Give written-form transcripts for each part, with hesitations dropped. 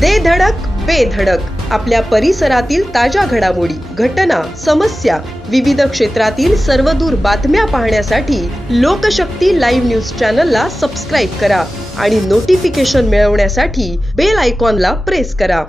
दे धडक बेधडक आपल्या परिसरातील ताज्या घडामोडी, घटना, समस्या, विविध क्षेत्रातील सर्वदूर बातम्या पाहण्यासाठी लोकशक्ती लाईव्ह न्यूज चॅनलला सबस्क्राईब करा आणि नोटिफिकेशन मिळवण्यासाठी बेल आयकॉनला प्रेस करा।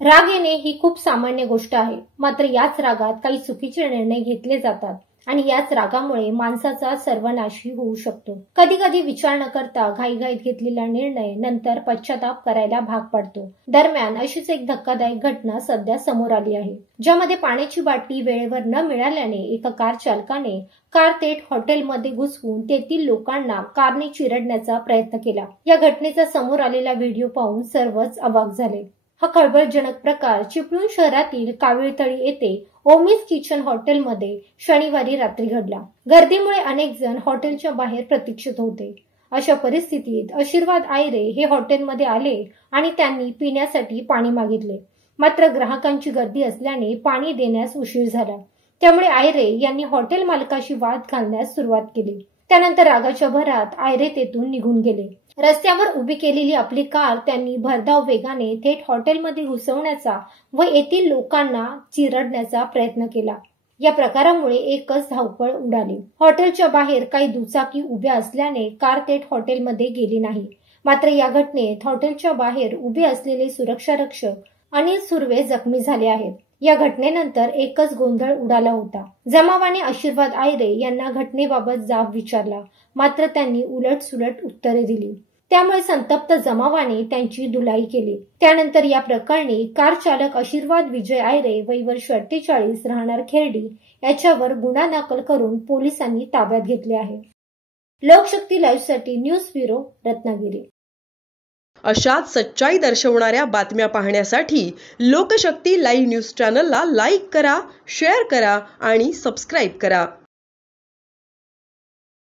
राग येणे ही खूप सामान्य गोष्ट आहे, मात्र याच रागात काही चुकीचे निर्णय घेतले जातात आणि याच रागामुळे माणसाचा सर्वनाशही होऊ शकतो। कधी कधी विचार न करता घाईघाईत घेतलेला निर्णय नंतर पश्चाताप करायला भाग पडतो। दरम्यान अशीच एक धक्कादायक घटना सध्या समोर आली आहे, ज्यामध्ये पाण्याची बाटली वेळेवर न मिळाल्याने एका कार चालकाने कार थेट हॉटेलमध्ये घुसवून तेथील लोकांना कारने चिरडण्याचा प्रयत्न केला। या घटनेचा समोर आलेला व्हिडिओ पाहून सर्वच अवाक झाले। हा खळबळजनक प्रकार चिपळूण शहरातील काविळतळी येथे ओमीज किचन हॉटेलमध्ये शनिवारी रात्री घडला। गर्दीमुळे अनेक जण हॉटेलच्या बाहेर प्रतीक्षित होते। अशा परिस्थितीत आशीर्वाद आयरे हे हॉटेलमध्ये आले आणि त्यांनी पिण्यासाठी पाणी मागितले, मात्र ग्राहकांची गर्दी असल्याने पाणी देण्यास उशीर झाला। त्यामुळे आयरे यांनी हॉटेल मालकाशी वाद घालण्यास सुरुवात केली। त्यानंतर रागाच्या भरात आयरे तेथून निघून गेले। रस्त्यावर उभी केलेली आपली कार त्यांनी भरधाव वेगाने थेट हॉटेलमध्ये घुसवण्याचा व येथील लोकांना चिरडण्याचा प्रयत्न केला। या प्रकारामुळे एकच धावपळ उडाली। हॉटेलच्या बाहेर काही दुचाकी उभ्या असल्याने कार थेट हॉटेलमध्ये गेली नाही, मात्र या घटनेत हॉटेलच्या बाहेर उभे असलेले सुरक्षा रक्षक अनिल सुर्वे जखमी झाले आहेत। या घटनेनंतर एकच गोंधळ उडाला होता। जमावाने आशीर्वाद आयरे यांना घटनेबाबत जाब विचारला, मात्र त्यांनी उलटसुलट उत्तरे दिली। त्यामुळे संतप्त जमावाने त्यांची धुलाई केली। त्यानंतर या प्रकरणी कार चालक आशीर्वाद विजय आयरे वय वर्ष 48 राहणार खेर्डी याच्यावर गुन्हा दाखल करून पोलिसांनी ताब्यात घेतले आहे। लोकशक्ती लाईव्ह साठी न्यूज ब्युरो, रत्नागिरी। अशाच सच्चाई दर्शवणाऱ्या बातम्या पाहण्यासाठी लोकशक्ती लाईव्ह न्यूज चॅनलला लाईक करा, शेअर करा आणि सबस्क्राईब करा।